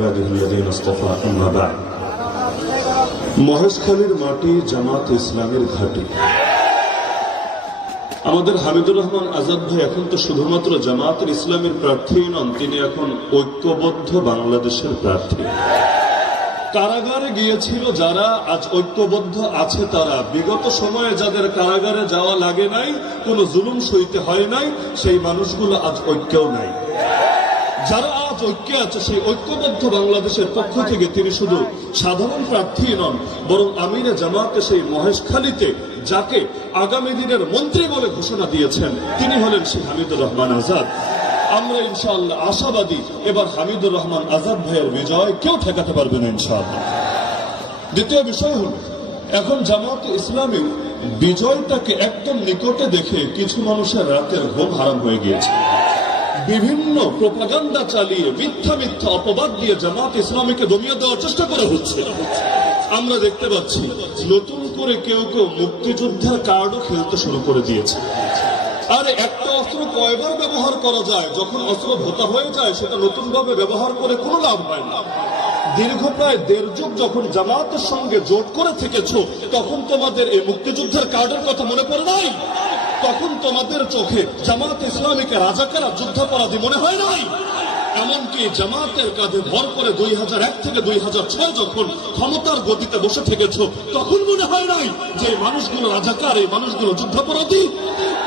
عباده الذين اصطفى أما بعد মহেশখালীর মাটি জামাত ইসলামের ঘাঁটি। আমাদের হামিদুর রহমান আজাদ ভাই এখন তো শুধুমাত্র জামাতের ইসলামের প্রার্থী নন, তিনি এখন ঐক্যবদ্ধ বাংলাদেশের প্রার্থী। কারাগারে গিয়েছিল যারা, আজ ঐক্যবদ্ধ আছে তারা। বিগত সময়ে যাদের কারাগারে যাওয়া লাগে নাই, কোনো জুলুম সইতে হয় নাই, সেই মানুষগুলো আজ ঐক্যও নাই। যারা আজ ঐক্যে আছে, সেই ঐক্যবদ্ধ বাংলাদেশের পক্ষ থেকে তিনি শুধু সাধারণ প্রার্থী নন, বরং আমিরে জামাতে সেই মহেশখালীতে যাকে আগামী দিনের মন্ত্রী বলে ঘোষণা দিয়েছেন, তিনি হলেন সেই হামিদুর রহমান আজাদ। আমরা ইনশাআল্লাহ আশাবাদী, এবার হামিদুর রহমান আজাদ ভাইয়ের বিজয় কেউ ঠেকাতে পারবে না ইনশাআল্লাহ। দ্বিতীয় বিষয় হল, এখন জামাত ইসলামী বিজয়টাকে একদম নিকটে দেখে কিছু মানুষের রাতের ঘুম হারাম হয়ে গিয়েছে। বিভিন্ন প্রোপাগান্ডা চালিয়ে মিথ্যা মিথ্যা অপবাদ দিয়ে জামাত ইসলামীকে দমিয়ে দেওয়ার চেষ্টা করা হচ্ছে। আমরা দেখতে পাচ্ছি নতুন করে কেউ কেউ মুক্তিযুদ্ধের কার্ডও খেলতে শুরু করে দিয়েছে। আর একটা অস্ত্র কয়বার ব্যবহার করা যায়? যখন অস্ত্র ভোতা হয়ে যায়, সেটা নতুন ভাবে ব্যবহার করে কোনো লাভ হয় না। দীর্ঘ প্রায় 1.5 যুগ যখন জামাতের সঙ্গে জোট করে থেকেছ, তখন তোমাদের এই মুক্তিযুদ্ধের কার্ডের কথা মনে পড়ে নাই? তখন তোমাদের চোখে জামাত ইসলামীকে রাজাকার যুদ্ধাপরাধী মনে হয় নাই? এমনকি জামাতের কাঁধে ভর করে 2001 থেকে 2006 যখন ক্ষমতার গদিতে বসে থেকেছ, তখন মনে হয় নাই যে মানুষগুলো রাজাকার, এই মানুষগুলো যুদ্ধাপরাধী?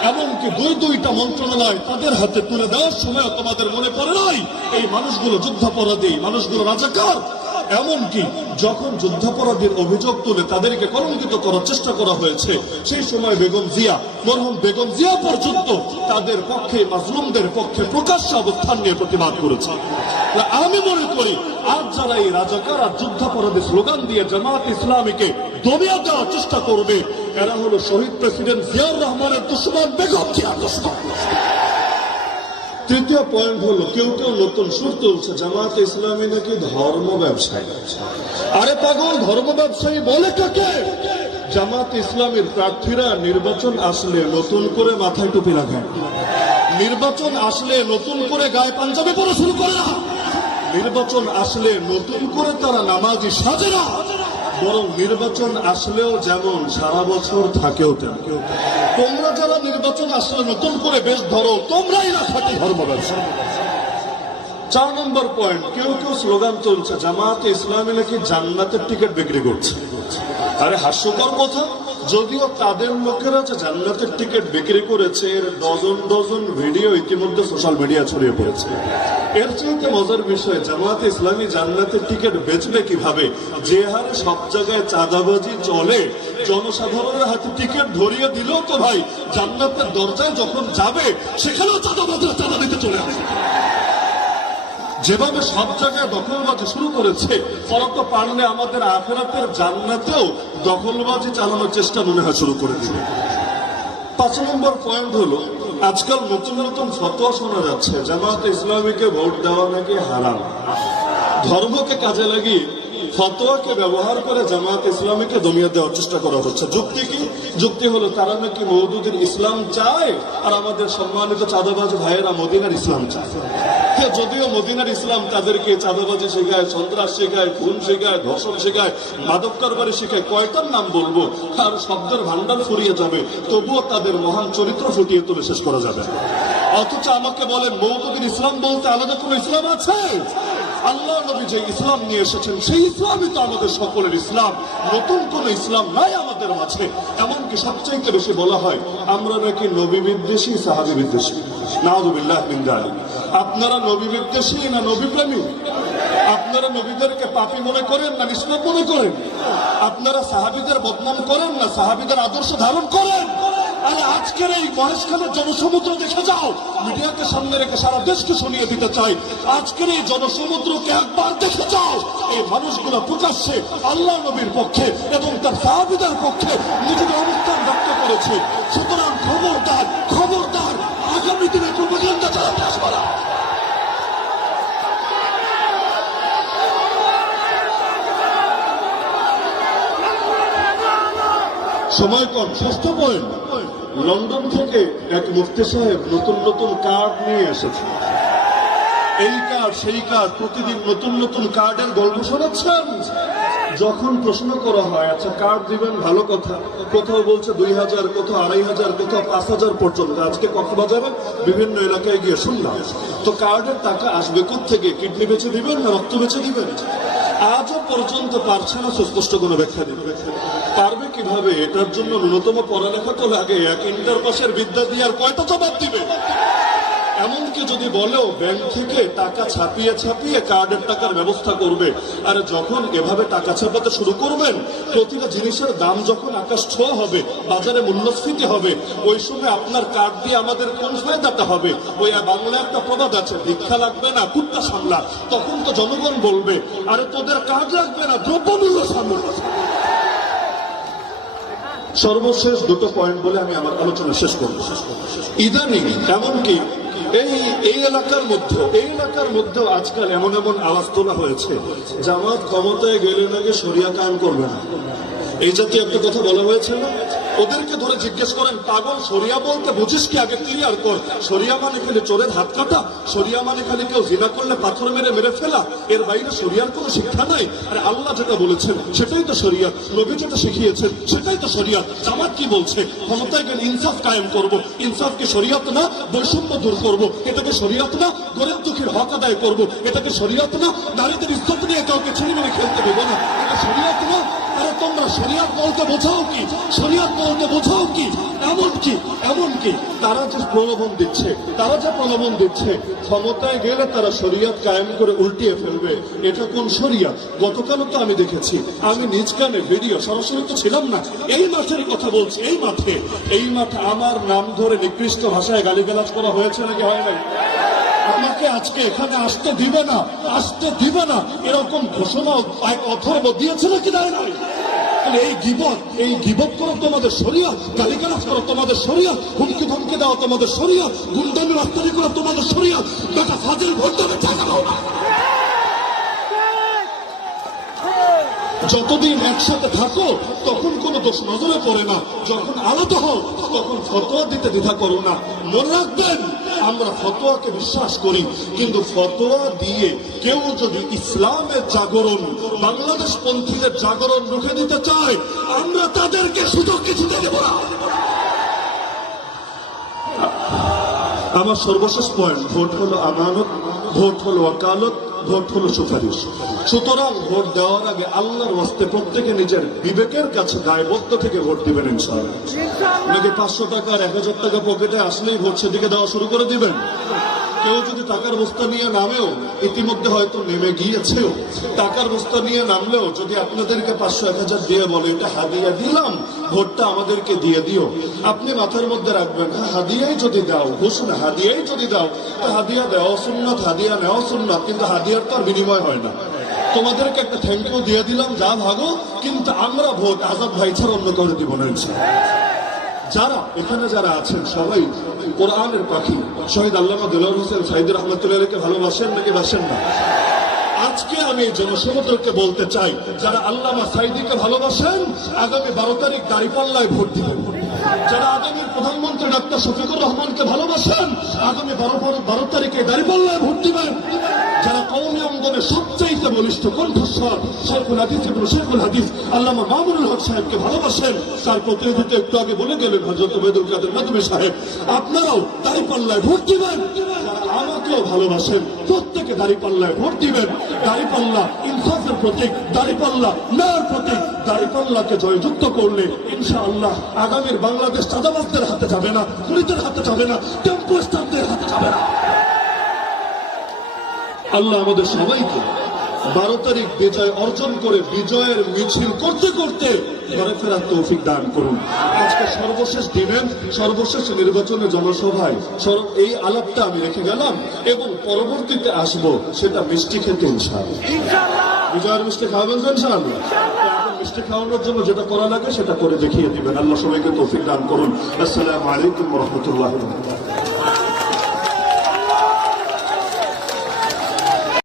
এমনকি দুইটা মন্ত্রণালয় তাদের হাতে তুলে দেওয়ার সময় তোমাদের মনে পড়ে নাই এই মানুষগুলো যুদ্ধাপরাধী, মানুষগুলো রাজাকার? এমনকি যখন যুদ্ধাপরাধীর অভিযোগ তুলে তাদেরকে কলঙ্কিত করার চেষ্টা করা হয়েছে, সেই সময় বেগম জিয়া, মরহুম বেগম জিয়া পর্যন্ত তাদের পক্ষে, মাজলুমদের পক্ষে প্রকাশ্যে অবস্থান নিয়ে প্রতিবাদ করেছে। আমি মনে করি আজ যারা এই রাজাকার আর যুদ্ধাপরাধী স্লোগান দিয়ে জামাত ইসলামীকে দমিয়ে দেওয়ার চেষ্টা করবে, এরা হলো শহীদ প্রেসিডেন্ট জিয়াউর রহমানের দুশমন, বেগম জিয়ার দুশমন। তৃতীয় পয়েন্ট হলো, কেউ কেউ নতুন সুর তুলছে জামাত ইসলামী নাকি ধর্ম ব্যবসায়ী। আরে পাগল, ধর্ম ব্যবসায়ী বলে কাকে? জামাত ইসলামীর প্রার্থীরা নির্বাচন আসলে নতুন করে মাথায় টুপি লাগায়, নির্বাচন আসলে নতুন করে গায়ে পাঞ্জাবি পরা শুরু করে না, নির্বাচন আসলে নতুন করে তারা নামাজি সাজে না, বরং নির্বাচন আসলেও যেমন সারা বছর থাকেও তেমন। তোমরা যারা নির্বাচন আসলে নতুন করে বেশ ধরো, তোমরাই না খাঁটি ধর্ম ব্যবসা। 4 নম্বর পয়েন্ট, কেউ কেউ স্লোগান তুলছে জামাত ইসলামী নাকি জান্নাতের টিকিট বিক্রি করছে। আরে হাস্যকর কথা, যদিও তাদের লোকেরা যে জান্নাতের টিকিট বিক্রি করেছে, এর ডজন ভিডিও ইতিমধ্যে সোশ্যাল মিডিয়া ছড়িয়ে পড়েছে। এর চাইতে মজার বিষয়, জামাত ইসলামী জান্নাতের টিকিট বেচবে কিভাবে? যে হারে সব জায়গায় চাঁদাবাজি চলে, জনসাধারণের হাতে টিকিট ধরিয়ে দিলেও তো ভাই জান্নাতের দরজায় যখন যাবে, সেখানেও চাঁদাবাজরা চাঁদা দিতে চলে আসে। যেভাবে সব জায়গায় দখলবাজি শুরু করেছে, ফরক তো পারলে আমাদের আখিরাতের জান্নাতেও দখলবাজি চালানোর চেষ্টা মনে হয় শুরু করে দিবে। 5 নম্বর পয়েন্ট হলো, আজকাল নতুন নতুন ফতোয়া শোনা যাচ্ছে জামাত ইসলামীকে ভোট দেওয়া নাকি হারাম। ধর্মকে কাজে লাগিয়ে ফতোয়াকে ব্যবহার করে জামাত ইসলামীকে দমিয়ে দেওয়ার চেষ্টা করা হচ্ছে। যুক্তি কি? যুক্তি হলো তারা নাকি মওদুদের ইসলাম চায়, আর আমাদের সম্মানিত চাঁদাবাজ ভাইয়েরা মদিনার ইসলাম চায়। যদিও মদিনার ইসলাম তাদেরকে চাঁদাবাজি শেখায়, সন্ত্রাস শেখায়, খুন শেখায়, ধর্ষণ শেখায়, মাদক কারবারি শেখায়, কয়টার নাম বলবো আর শব্দের ভান্ডার ফুরিয়ে যাবে, তবুও তাদের মহান চরিত্র ফুটিয়ে তুলে শেষ করা যাবে। অথচ আমাকে বলেন, মওদুদের ইসলাম বলতে আলাদা কোনো ইসলাম আছে? আল্লাহ নবী যে ইসলাম নিয়ে এসেছেন, সেই ইসলামই তো আমাদের সকলের ইসলাম। নতুন কোন ইসলাম নাই আমাদের মাঝে। এমনকি সবচাইতে বেশি বলা হয় আমরা নাকি নবী বিদ্বেষী, সাহাবী বিদ্বেষী। নাউযুবিল্লাহ মিন যালিক। আপনারা নবী বিদ্বেষী না নবী প্রেমী? আপনারা নবীদেরকে পাপী মনে করেন না নিষ্পাপ মনে করেন? আপনারা সাহাবীদের বদনাম করেন না সাহাবীদের আদর্শ ধারণ করেন? আরে আজকের এই মহেশখালীর জনসমুদ্র দেখে যাও, মিডিয়াকে সামনে রেখে সারা দেশকে শুনিয়ে দিতে চাই, আজকের এই জনসমুদ্রকে একবার দেখে যাও। এই মানুষগুলো প্রকাশ্যে আল্লাহ নবীর পক্ষে এবং তার সাহাবীদের পক্ষে নিজেদের অবস্থান ব্যক্ত করেছে। সুতরাং খবরদার, খবরদার, আগামী দিনে প্রোপাগান্ডা চালাতে আসবে না। সময় কম। 6ষ্ঠ পয়েন্ট, লন্ডন থেকে এক মুফতি সাহেব নতুন নতুন কার্ড নিয়ে এসেছে। এই কার্ড সেই কার্ড, প্রতিদিন নতুন নতুন কার্ডের গল্প শোনাচ্ছেন। যখন প্রশ্ন করা হয় আচ্ছা কার্ড দিবেন ভালো কথা, কোথাও বলছে 2000, কোথাও 2500, কোথাও 5000 পর্যন্ত। আজকে কক্সবাজারে বিভিন্ন এলাকায় গিয়ে শুনলাম, তো কার্ডের টাকা আসবে কোত্থেকে? কিডনি বেচে দিবেন না রক্ত বেচে দিবেন? আজও পর্যন্ত পারছে না সুস্পষ্ট কোনো ব্যাখ্যা দিবে। পারবে কিভাবে? এটার জন্য ন্যূনতম পড়ালেখা তো লাগে। এক ইন্টার পাসের বিদ্যা দিয়ে আর কয়টা জবাব দিবে? এমনকি যদি বলেও ব্যাংক থেকে টাকা ছাপিয়ে ছাপিয়ে কার্ডের টাকার ব্যবস্থা করবে। আর যখন এভাবে টাকা ছাপাতে শুরু করবেন, প্রতিটা জিনিসের দাম যখন আকাশ ছোঁয়া হবে, বাজারে মূল্যস্ফীতি হবে, ওই সময় আপনার কার্ড দিয়ে আমাদের কোন ফায়দাটা হবে? ওই বাংলা একটা প্রবাদ আছে, ভিক্ষা লাগবে না কুত্তা সামলা। তখন তো জনগণ বলবে আরে তোদের কার্ড লাগবে না, দ্রব্যমূল্য সামলা। সর্বশেষ দুটো পয়েন্ট বলে আমি আমার আলোচনা শেষ করব। ইদানিং এমনকি এই এলাকার মধ্যেও আজকাল এমন এমন আওয়াজ তোলা হয়েছে, জামাত ক্ষমতায় গেলে নাকি শরিয়া কায়েম করবে না। এই জাতীয় একটা কথা বলা হয়েছে না? ওদেরকে ধরে জিজ্ঞেস করেন, পাগল শরিয়া বলতে বুঝিস কি? আগে ক্লিয়ার কর। শরিয়া মানে খালি চোরের হাত কাটা? শরিয়া মানে খালি কেউ জিনা করলে পাথর মেরে ফেলা? এর বাইরে শরিয়ার কোনো শিক্ষা নাই? আর আল্লাহ যেটা বলেছেন সেটাই তো শরিয়া, নবী যেটা শিখিয়েছেন সেটাই তো শরিয়া। জামাত কি বলছে? ক্ষমতায় গেলে ইনসাফ কায়েম করব। ইনসাফ কি শরিয়াত না? বৈষম্য দূর করব, এটাকে শরিয়াত না? গরিব দুঃখীর হক আদায় করব, এটাকে শরিয়াত না? নারীদের ইজ্জত নিয়ে কাউকে ছিনিয়ে মেরে খেলতে দেবো না, এটা শরিয়াত না? আরে তোমরা শরিয়াত বলতে বোঝাও কি? শরিয়াত বলতে বোঝাও কি? এমনকি তারা যে প্রলোভন দিচ্ছে ক্ষমতায় গেলে তারা শরিয়াত কায়েম করে উল্টিয়ে ফেলবে। এটা কোন শরিয়াত? গতকালও তো আমি দেখেছি, আমি নিজ কানে ভিডিও, সরাসরি তো ছিলাম না, এই মাঠের কথা বলছি। এই মাঠে আমার নাম ধরে নিকৃষ্ট ভাষায় গালিগালাজ করা হয়েছে নাকি হয় নাই? আমাকে আজকে এখানে আসতে দিবে না এরকম ঘোষণা এক অথর্ব দিয়েছে নাকি দেয় নাই? এই গিবত করো তোমাদের শরিয়াত, গালিগালাজ করো তোমাদের শরিয়াত, হুমকি ধমকি দেওয়া তোমাদের শরিয়াত, গুন্ডামি রাস্তারি করো তোমাদের শরিয়াত। বেটা ফাজিল ভোট দেবে টাকা দাও না। যতদিন একসাথে থাকো তখন কোনো দোষ নজরে পড়ে না, যখন আলাদা হও তখন ফতোয়া দিতে দ্বিধা করো না। মনে রাখবেন, আমরা ফতোয়াকে বিশ্বাস করি, কিন্তু ফতোয়া দিয়ে কেউ যদি ইসলামের জাগরণ, বাংলাদেশ পন্থীদের জাগরণ রুখে দিতে চায়, আমরা তাদেরকে সুযোগ কিছুতে দেব না। আমার সর্বশেষ পয়েন্ট, ভোট হলো আমানত, ভোট হলো ওয়াকালত, ভোট হলো সুপারিশ। সুতরাং ভোট দেওয়ার আগে আল্লাহর ওয়াস্তে প্রত্যেকে নিজের বিবেকের কাছে দায়বদ্ধ থেকে ভোট দিবেন ইনশাআল্লাহ। নাকি 500 টাকা আর 1000 টাকা পকেটে আসলেই ভোট সেদিকে দেওয়া শুরু করে দিবেন? কেউ যদি টাকার বস্তা নিয়ে নামেও, ইতিমধ্যে হয়তো নেমে গিয়েছেও, টাকার বস্তা নিয়ে নামলেও যদি আপনাদেরকে 500-1000 দিয়ে বলে এটা হাদিয়া দিলাম, ভোটটা আমাদেরকে দিয়ে দিও, আপনি মাথার মধ্যে রাখবেন, হ্যাঁ হাদিয়াই যদি দাও, ঘোষণা হাদিয়াই যদি দাও, তো হাদিয়া দেওয়া সুন্নাত, হাদিয়া নেওয়া সুন্নাত, কিন্তু হাদিয়ার তো আর বিনিময় হয় না। তোমাদেরকে একটা থ্যাংক ইউ দিয়ে দিলাম, যা ভাগো, কিন্তু আমরা ভোট আজাদ ভাই ছাড়া অন্য করে দিব না ইনশাআল্লাহ। যারা আছেন সবাই কোরআনের পাখি। শহীদ আল্লামা দেলোয়ার হোসেন সাইদি রহমতুল্লাহকে ভালোবাসেন নাকি বাসেন না? আজকে আমি জনসমুদ্রকে বলতে চাই, যারা আল্লামা সাইদিকে ভালোবাসেন আগামী 12 তারিখ দাঁড়িপাল্লায় ভোট দিবেন। যারা আগামী প্রধানমন্ত্রী ডাক্তার শফিকুর রহমানকে ভালোবাসেন আগামী 12 তারিখে দাঁড়িপাল্লায় ভোট দিবেন। যারা কওমি অঙ্গনে সবচাইতে বলিষ্ঠ কণ্ঠস্বর শেখুল হাদিস আল্লামা মামুনুল হক সাহেবকে ভালোবাসেন, তার প্রতিনিধিত্ব একটু আগে বলে গেলেন হযরত ওবায়দুল কাদের মাদনী সাহেব, আপনারাও দাঁড়িপাল্লায় ভোট দিবেন। যারা আমাকেও ভালোবাসেন প্রত্যেকে দাঁড়িপাল্লায় ভোট দিবেন। দাঁড়িপাল্লা ইনসাফের প্রতীক, দাঁড়িপাল্লা ন্যায়ের প্রতীক। দাঁড়িপাল্লাকে জয়যুক্ত করলে ইনশাআল্লাহ আগামীর বাংলাদেশ চাঁদাবাজদের হাতে যাবে না, খুনিদের হাতে যাবে না, টেম্পো স্টারদের হাতে যাবে না। আল্লাহ আমাদের সবাইকে 12 তারিখ বিজয় অর্জন করে বিজয়ের মিছিল করতে করতে ঘরে ফেরার তৌফিক দান করুন। আজকে সর্বশেষ দিনে, সর্বশেষ নির্বাচনের জনসভায় এই আলাপটা আমি রেখে গেলাম এবং পরবর্তীতে আসবো সেটা মিষ্টি খেতে ইনশাআল্লাহ। বিজয়ের মিষ্টি খাওয়াবেন ইনশাআল্লাহ। এখন মিষ্টি খাওয়ানোর জন্য যেটা করা লাগে সেটা করে দেখিয়ে দিবেন। আল্লাহ সবাইকে তৌফিক দান করুন। আসসালামু আলাইকুম ওয়া রাহমাতুল্লাহি ওয়া বারাকাতুহু।